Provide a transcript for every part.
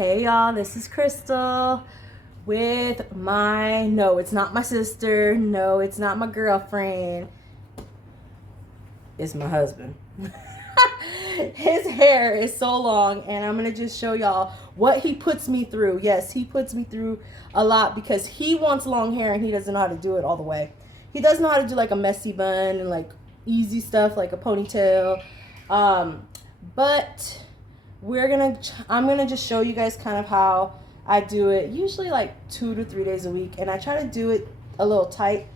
Hey y'all, this is Crystal with no, it's not my sister, no, it's not my girlfriend, it's my husband. His hair is so long, and I'm gonna just show y'all what he puts me through. Yes, he puts me through a lot because he wants long hair and he doesn't know how to do it all the way. He does know how to do like a messy bun and like easy stuff like a ponytail, but I'm gonna just show you guys kind of how I do it, usually like 2 to 3 days a week, and I try to do it a little tight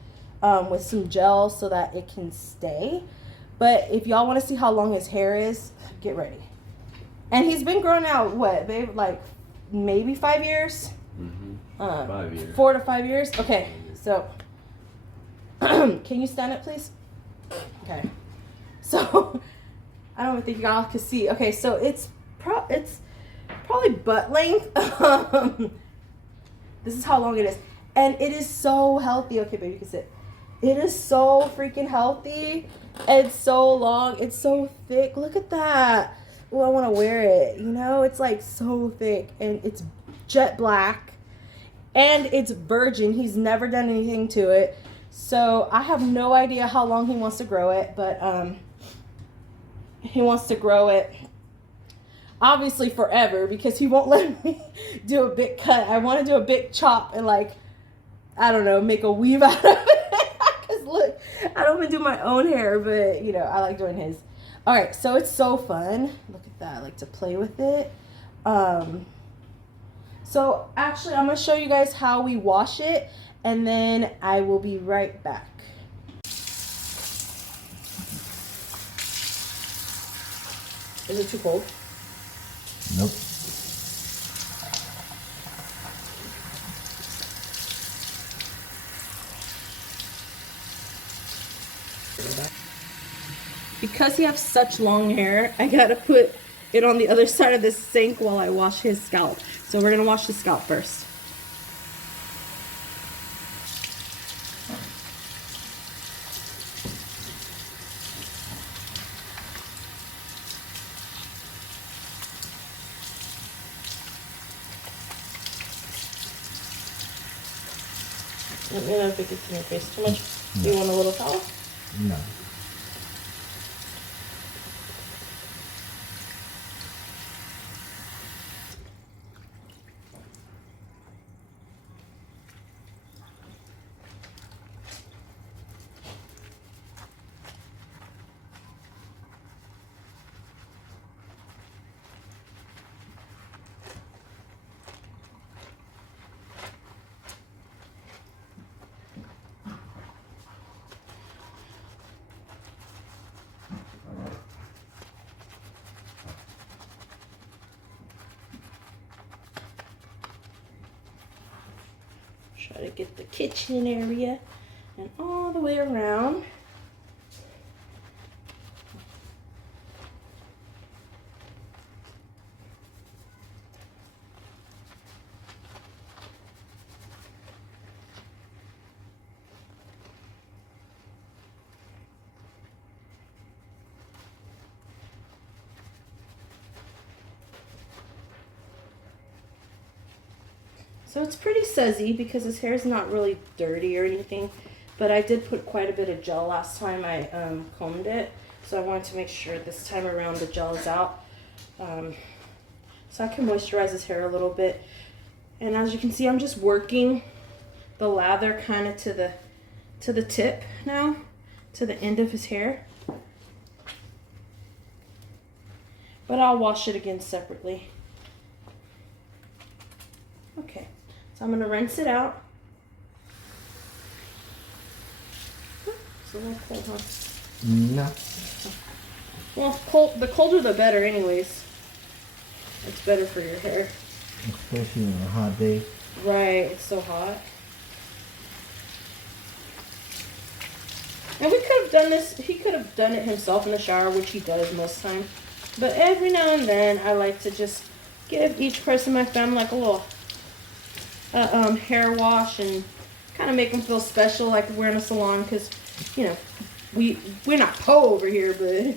with some gel so that it can stay. But if y'all want to see how long his hair is, get ready. And he's been growing out, what, babe, like maybe 5 years? 5 years. 4 to 5 years? Okay, so can you stand up, please? Okay. So I don't even think y'all can see. Okay, so it's probably butt length. This is how long it is. And it is so healthy. Okay, baby, you can sit. It is so freaking healthy. It's so long. It's so thick. Look at that. Oh, I want to wear it. You know, it's like so thick. And it's jet black. And it's virgin. He's never done anything to it. So I have no idea how long he wants to grow it. But he wants to grow it obviously forever because he won't let me do a big cut. I want to do a big chop and, like, I don't know, make a weave out of it. Because look, I don't even do my own hair, but you know, I like doing his. All right, so it's so fun. Look at that. I like to play with it. So actually I'm going to show you guys how we wash it, and then I will be right back. Is it too cold? Nope. Because he has such long hair, I gotta put it on the other side of the sink while I wash his scalp. So we're gonna wash the scalp first. Let me know if it gets in your face too much. Do you want a little towel? No. Try to get the kitchen area and all the way around. So it's pretty sudsy because his hair is not really dirty or anything, but I did put quite a bit of gel last time I combed it, so I wanted to make sure this time around the gel is out, so I can moisturize his hair a little bit. And as you can see, I'm just working the lather kind of to the tip now, to the end of his hair, but I'll wash it again separately. Okay. So I'm going to rinse it out. It's a little cold, huh? No. Well, the colder the better anyways. It's better for your hair. Especially on a hot day. Right, it's so hot. And we could have done this, he could have done it himself in the shower, which he does most time. But every now and then, I like to just give each person in my family like a little hair wash and kind of make them feel special, like we're in a salon, because, you know, we're not po over here, but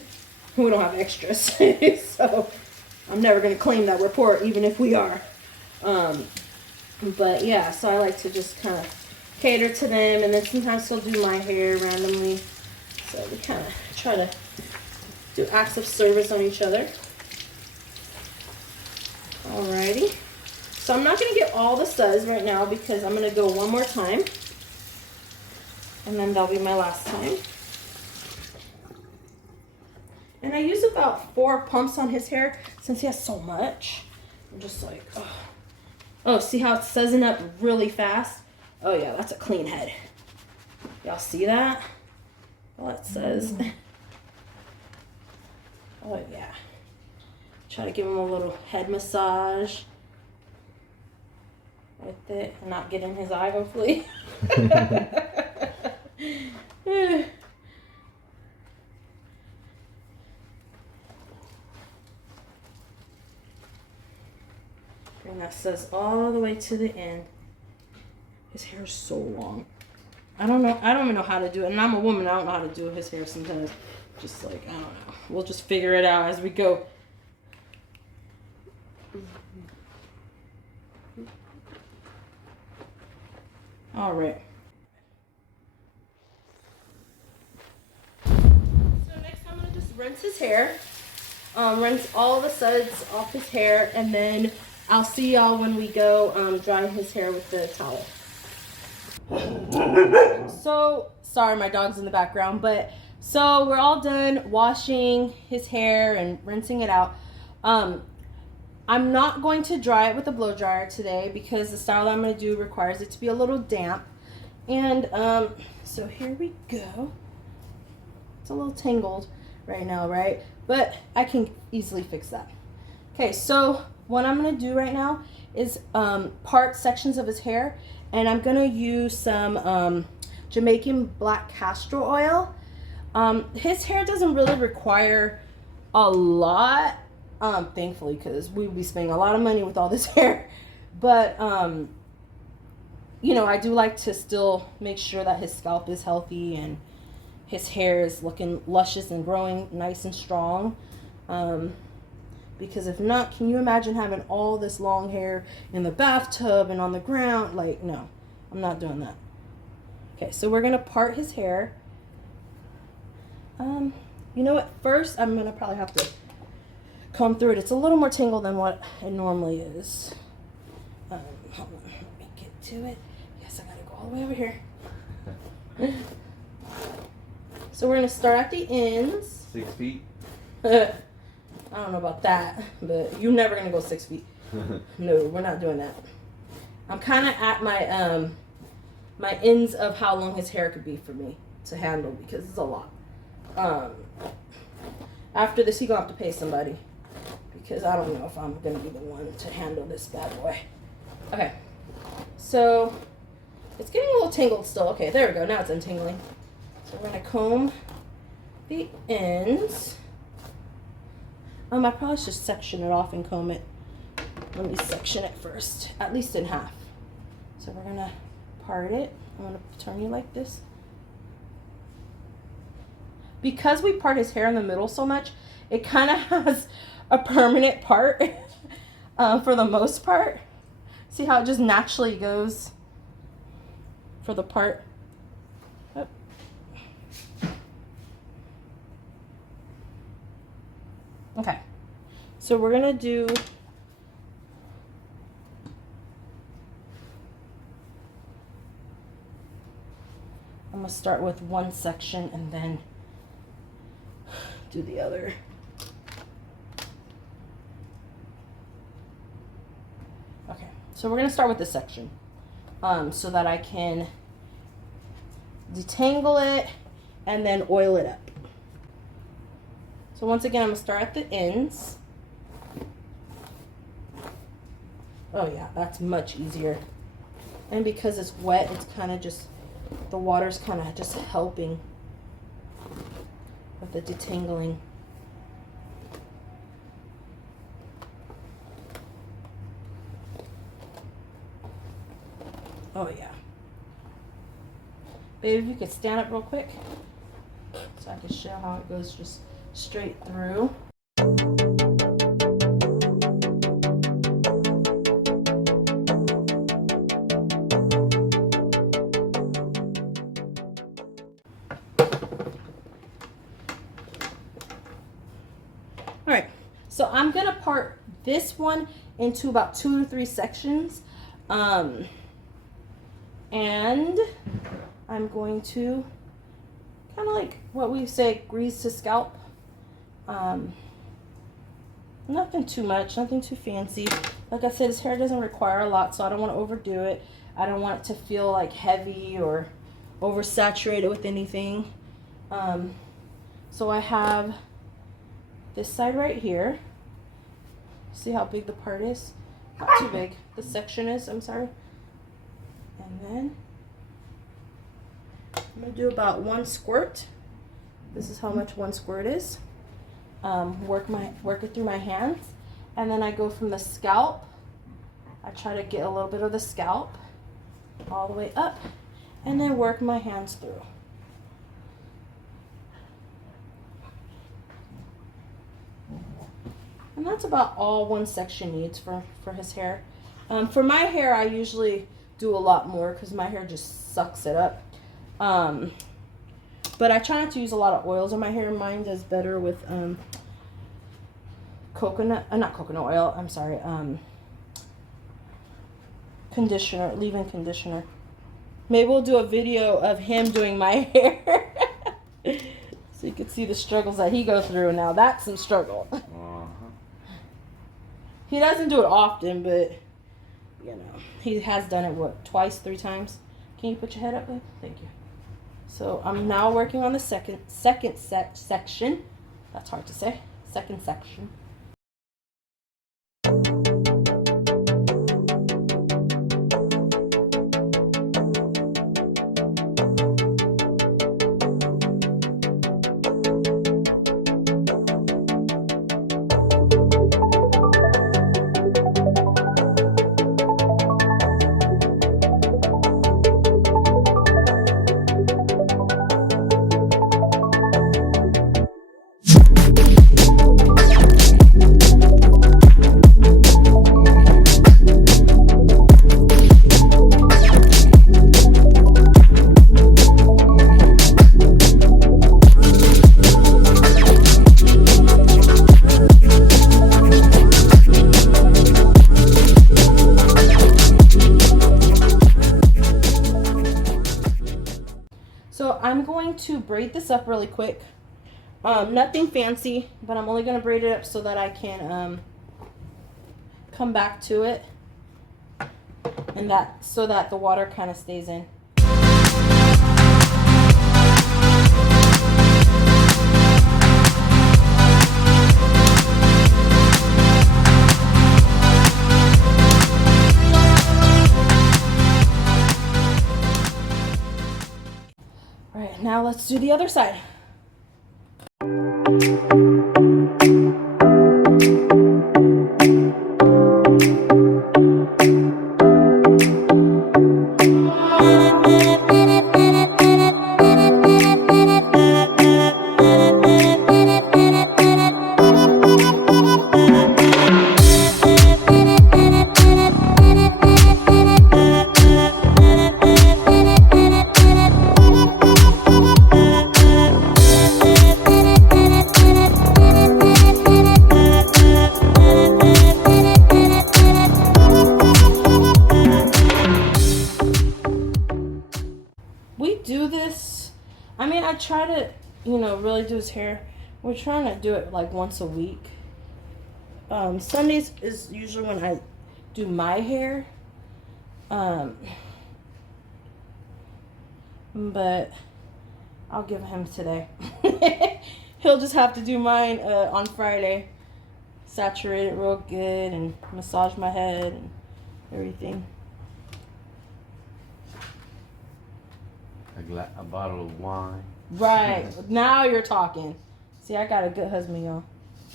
we don't have extras. So I'm never going to claim that we're poor, even if we are. But yeah, so I like to just kind of cater to them, and then sometimes he'll do my hair randomly. So we kind of try to do acts of service on each other. Alrighty. So I'm not going to get all the suds right now because I'm going to go one more time. And then that'll be my last time. And I use about 4 pumps on his hair since he has so much. I'm just like, oh. Oh, see how it's suzzing up really fast? Oh yeah, that's a clean head. Y'all see that? Well, it says. Oh yeah. Try to give him a little head massage with it and not get in his eye, hopefully. And that says all the way to the end. His hair is so long. I don't even know how to do it. And I'm a woman, I don't know how to do his hair sometimes. Just like, I don't know. We'll just figure it out as we go. All right. So next I'm gonna just rinse his hair. Rinse all the suds off his hair, and then I'll see y'all when we go dry his hair with the towel. So, sorry my dog's in the background, but so we're all done washing his hair and rinsing it out. I'm not going to dry it with a blow dryer today because the style that I'm going to do requires it to be a little damp. And so here we go. It's a little tangled right now, right? But I can easily fix that. Okay, so what I'm going to do right now is part sections of his hair, and I'm going to use some Jamaican black castor oil. His hair doesn't really require a lot, thankfully, because we would be spending a lot of money with all this hair. But you know, I do like to still make sure that his scalp is healthy and his hair is looking luscious and growing nice and strong. Because if not, can you imagine having all this long hair in the bathtub and on the ground? Like, no, I'm not doing that. Okay, so we're gonna part his hair. You know what? First, I'm gonna probably have to comb through it. It's a little more tangled than what it normally is. Hold on, let me get to it. Yes, I gotta go all the way over here. So we're gonna start at the ends. 6 feet. I don't know about that, but you're never gonna go 6 feet. No, we're not doing that. I'm kind of at my my ends of how long his hair could be for me to handle because it's a lot. After this, you're gonna have to pay somebody because I don't know if I'm gonna be the one to handle this bad boy. Okay, so it's getting a little tangled still. Okay, there we go. Now it's untangling. So we're gonna comb the ends. I probably should section it off and comb it. Let me section it first, at least in half. So we're gonna part it. I'm gonna turn you like this. Because we part his hair in the middle so much, it kind of has a permanent part for the most part. See how it just naturally goes for the part. Oh. Okay, so we're gonna do I'm gonna start with one section and then do the other. Okay, so we're gonna start with this section so that I can detangle it and then oil it up. So once again, I'm gonna start at the ends. Oh yeah, that's much easier. And because it's wet, it's kind of just, the water's kind of just helping with the detangling. Oh yeah. Babe, if you could stand up real quick so I can show how it goes just straight through. Okay, so we're gonna start with one section and then do the other. Okay, so we're gonna start with this section and then So I'm gonna part this one into about 2 to 3 sections. And I'm going to kind of like what we say, grease to scalp. Nothing too much, nothing too fancy. Like I said, his hair doesn't require a lot, so I don't want to overdo it. I don't want it to feel like heavy or oversaturated with anything. So I have this side right here. See how big the part is? Not too big. The section is, I'm sorry. And then I'm gonna do about 1 squirt. This is how much 1 squirt is. Work it through my hands, and then I go from the scalp. I try to get a little bit of the scalp all the way up, and then work my hands through. And that's about all one section needs for his hair. For my hair, I usually do a lot more because my hair just sucks it up. But I try not to use a lot of oils in my hair. Mine does better with not coconut oil, I'm sorry, conditioner, leave-in conditioner. Maybe we'll do a video of him doing my hair. So you can see the struggles that he goes through. Now that's some struggle. He doesn't do it often, but you know, he has done it, what, twice, 3 times? Can you put your head up, babe? Thank you. So I'm now working on the second section. That's hard to say. Second section. So I'm going to braid this up really quick. Nothing fancy, but I'm only going to braid it up so that I can come back to it, and so that the water kind of stays in. All right, now let's do the other side. I try to, really do his hair. We're trying to do it like once a week. Sundays is usually when I do my hair. But I'll give him today. He'll just have to do mine on Friday. Saturate it real good and massage my head and everything. A bottle of wine. Right. Now you're talking. See, I got a good husband, y'all.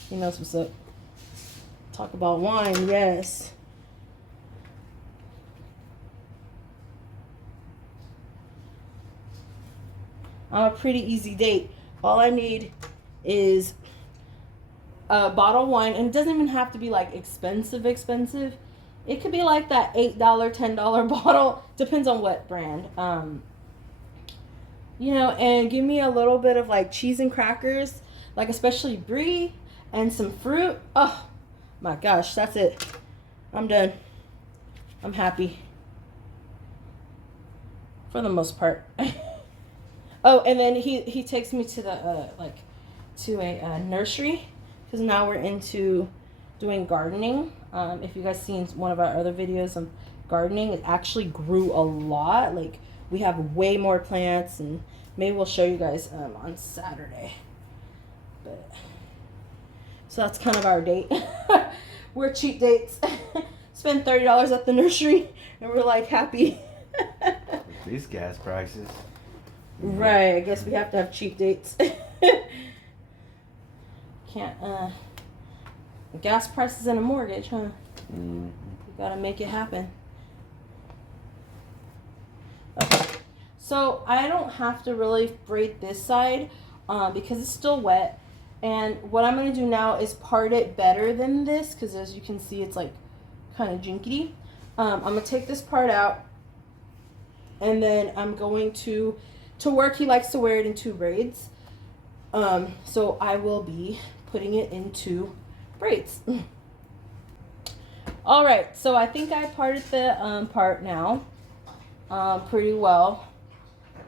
He knows what's up. Talk about wine, yes. I'm a pretty easy date. All I need is a bottle of wine, and it doesn't even have to be like expensive. It could be like that $8, $10 bottle. Depends on what brand. And give me a little bit of like cheese and crackers, like especially brie, and some fruit. Oh my gosh, that's it. I'm done. I'm happy. For the most part. Oh, and then he takes me to the to a nursery, because now we're into doing gardening. If you guys seen one of our other videos of gardening, it actually grew a lot. Like, we have way more plants, and maybe we'll show you guys on Saturday. But so that's kind of our date. We're cheap dates. Spend $30 at the nursery, and we're like happy. These gas prices. Right, I guess we have to have cheap dates. Can't, gas prices and a mortgage, huh? Mm-hmm. You gotta make it happen. Okay, so I don't have to really braid this side because it's still wet. And what I'm gonna do now is part it better than this, because as you can see, it's like kind of jinkety. I'm gonna take this part out, and then I'm going to work, he likes to wear it in 2 braids. So I will be putting it into braids. All right, so I think I parted the part now pretty well.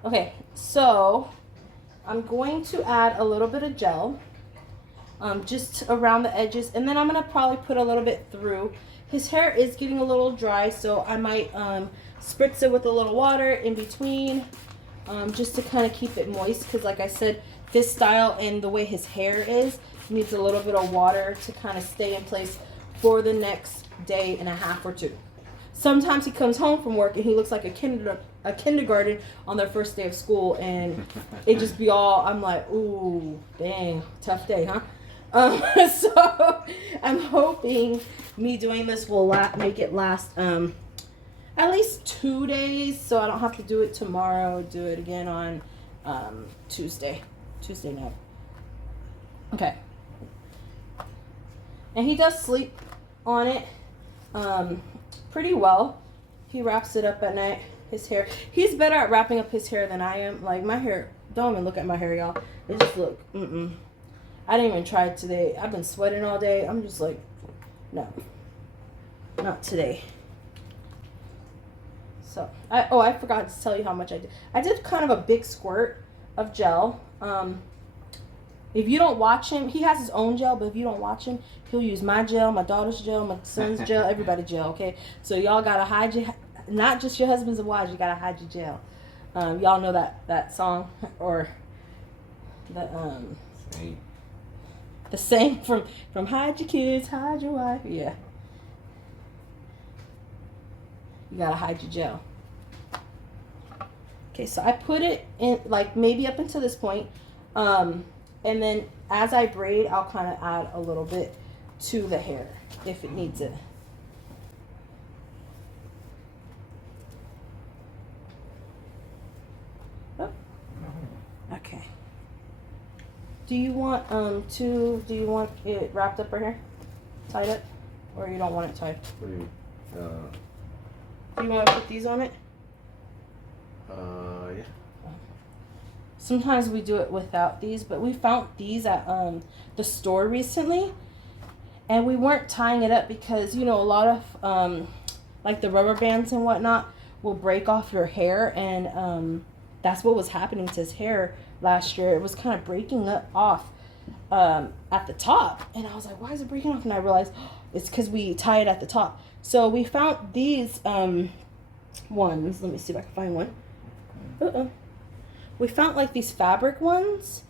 Okay, so I'm going to add a little bit of gel just around the edges, and then I'm gonna probably put a little bit through. His hair is getting a little dry, so I might spritz it with a little water in between, just to kind of keep it moist, because like I said, this style and the way his hair is needs a little bit of water to kind of stay in place for the next day and a half or 2. Sometimes he comes home from work and he looks like a kindergarten on their first day of school, and it just be all, I'm like, ooh, dang, tough day, huh? So I'm hoping me doing this will make it last at least 2 days, so I don't have to do it tomorrow. Do it again on Tuesday night. Okay. And he does sleep on it pretty well. He wraps it up at night. His hair, he's better at wrapping up his hair than I am. Like, my hair, don't even look at my hair, y'all. It just look, I didn't even try it today. I've been sweating all day. I'm just like, no, not today. So, I forgot to tell you how much I did. I did kind of a big squirt of gel. If you don't watch him, he has his own gel, but if you don't watch him, he'll use my gel, my daughter's gel, my son's gel, everybody's gel, okay? So y'all gotta hide your, not just your husbands and wives, you gotta hide your gel. Y'all know that song, or the saying from hide your kids, hide your wife, yeah. You gotta hide your gel. Okay, so I put it in, like, maybe up until this point. And then as I braid, I'll kind of add a little bit to the hair if it needs it. Oh. Okay. Do you want it wrapped up right here? Tied up? Or you don't want it tied? Do you want to put these on it? Yeah. Sometimes we do it without these, but we found these at the store recently, and we weren't tying it up because, you know, a lot of like the rubber bands and whatnot will break off your hair, and that's what was happening to his hair last year. It was kind of breaking off at the top, and I was like, why is it breaking off? And I realized it's because we tie it at the top. So we found these ones. Let me see if I can find one. We found like these fabric ones,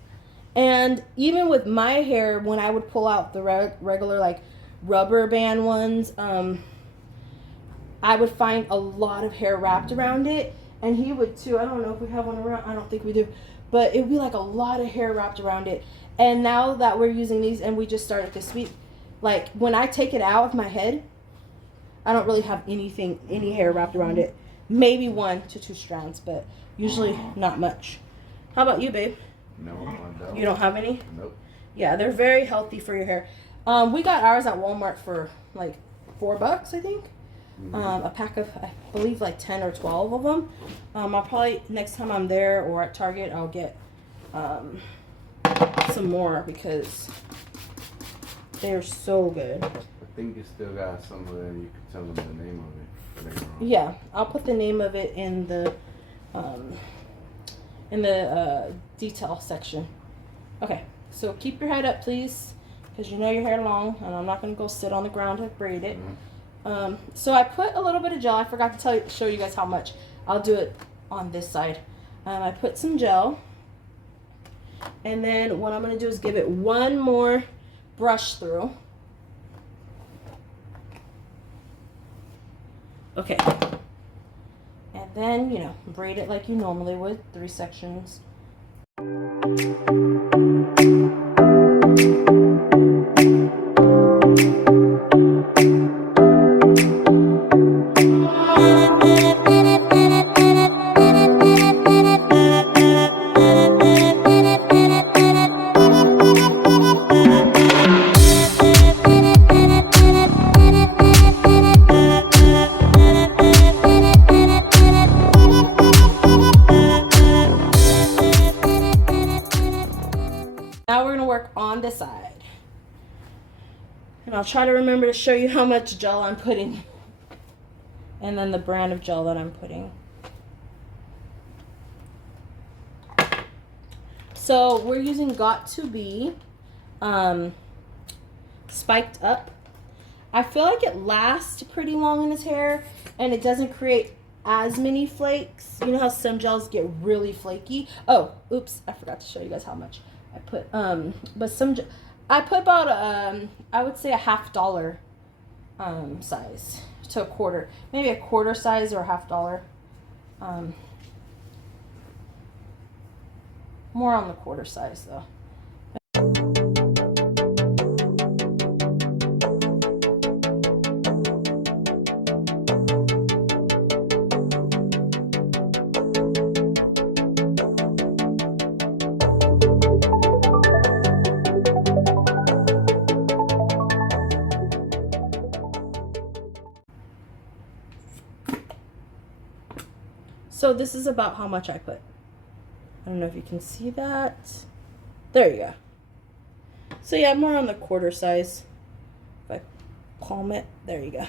and even with my hair, when I would pull out the regular like rubber band ones, I would find a lot of hair wrapped around it, and he would too. I don't know if we have one around. I don't think we do, but it would be like a lot of hair wrapped around it. And now that we're using these and we just started to sweep, like when I take it out of my head, I don't really have any hair wrapped around it. Maybe 1 to 2 strands, but usually not much. How about you, babe? No, I don't. You don't have any? Nope. Yeah, they're very healthy for your hair. We got ours at Walmart for like $4, I think. A pack of, I believe, like 10 or 12 of them. I'll probably, next time I'm there or at Target, I'll get some more because They're so good. I think you still got some of them. You can tell them the name of it later on. Yeah, I'll put the name of it in the detail section. Okay, so keep your head up, please, because you know your hair long, and I'm not gonna go sit on the ground to braid it. So I put a little bit of gel. I forgot to show you guys how much. I'll do it on this side. I put some gel, and then what I'm gonna do is give it one more brush through. Okay. And then, you know, braid it like you normally would, 3 sections. Now we're going to work on the side. And I'll try to remember to show you how much gel I'm putting. And then the brand of gel that I'm putting. So we're using Got To Be Spiked Up. I feel like it lasts pretty long in his hair and it doesn't create as many flakes. You know how some gels get really flaky? Oh, oops, I forgot to show you guys how much I put. But I put about I would say a $50 size to a quarter, maybe a quarter size or a $50. More on the quarter size though. So this is about how much I put. I don't know if you can see that. There you go. So yeah, more on the quarter size. If I palm it, there you go.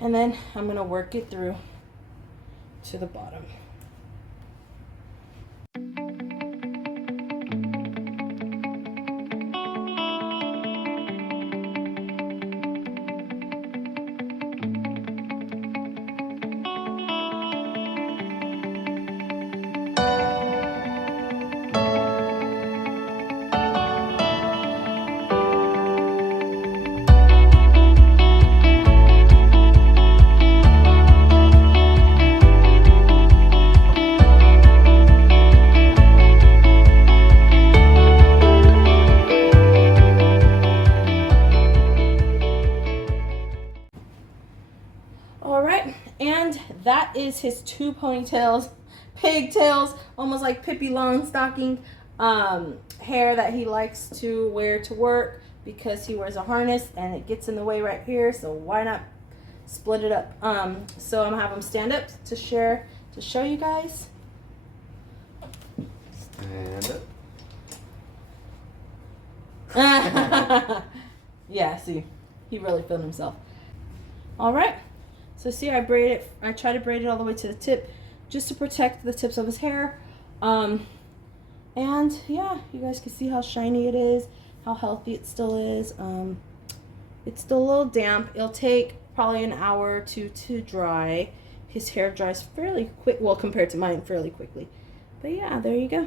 And then I'm gonna work it through to the bottom. Alright, and that is his 2 ponytails, pigtails, almost like Pippi Longstocking hair that he likes to wear to work because he wears a harness and it gets in the way right here, so why not split it up? So I'm gonna have him stand up to show you guys. Stand up. Yeah, see, he really filmed himself. Alright. So see, I try to braid it all the way to the tip just to protect the tips of his hair. And yeah, you guys can see how shiny it is, how healthy it still is. It's still a little damp. It'll take probably an hour or two to dry. His hair dries fairly quick, well, compared to mine, fairly quickly. But yeah, there you go.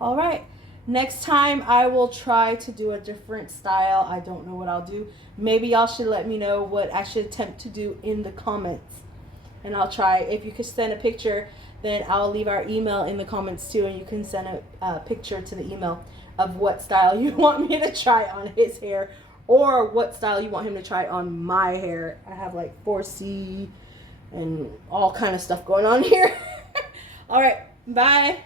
All right. Next time I will try to do a different style. I don't know what I'll do. Maybe y'all should let me know what I should attempt to do in the comments. And I'll try. If you could send a picture, then I'll leave our email in the comments too. And you can send a picture to the email of what style you want me to try on his hair. Or what style you want him to try on my hair. I have like 4C and all kind of stuff going on here. All right. Bye.